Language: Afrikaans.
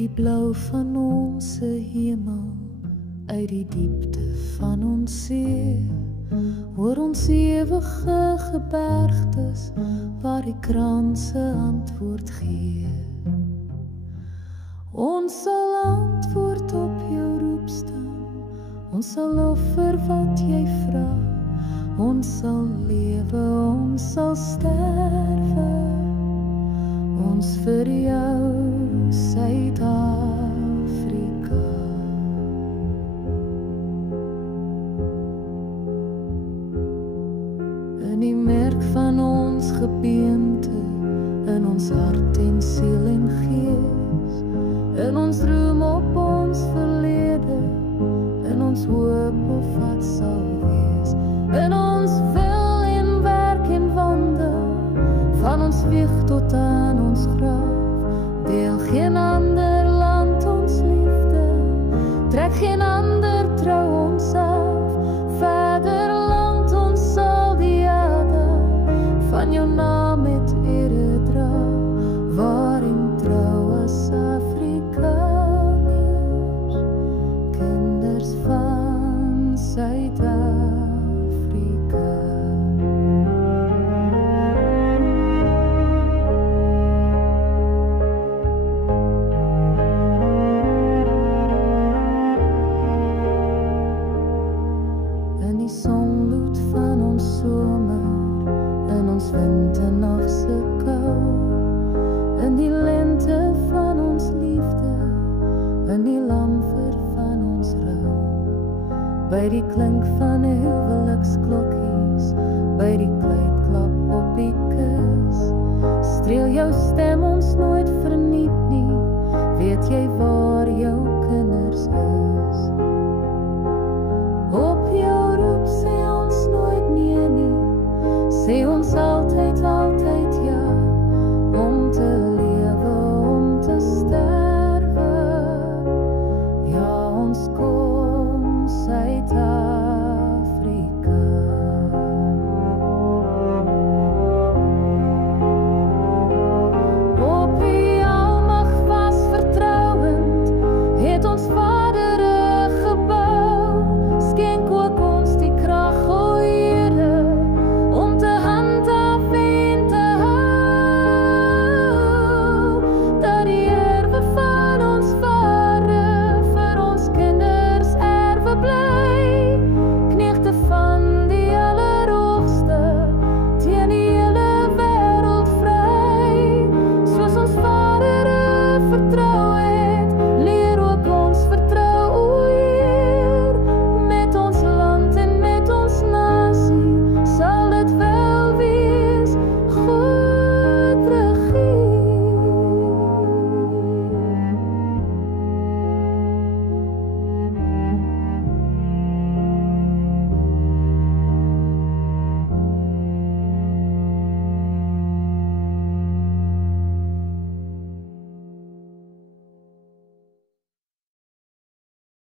die blou van ons hemel, uit die diepte van ons see, hoor ons ewige gebergtes, waar die kranse antwoord gee. Ons sal antwoord op jou roepstem, ons sal offer wat jy vra, ons sal lewe, ons sal sterwe, ons vir jou, Suid-Afrika. In die merk van ons gebeente, in ons hart en siel en gees, in ons droom op ons verlede, in ons hoop of wat sal wees, in ons wil en werk en wandel, van ons wieg tot aan ons graf, deel geen ander land ons liefde, trek geen ander trou ons af, verder land ons sal die ade, van jou naam met ere dra, waarin trou as Afrikaners, kinders van Suid-Afrika. Sonloed van ons somer, in ons winternachtse kou, in die lente van ons liefde, in die lamver van ons rou, by die klink van huweliksklokkies, by die kluitklap op die kus, streel jou stem ons nooit verniet nie, weet jy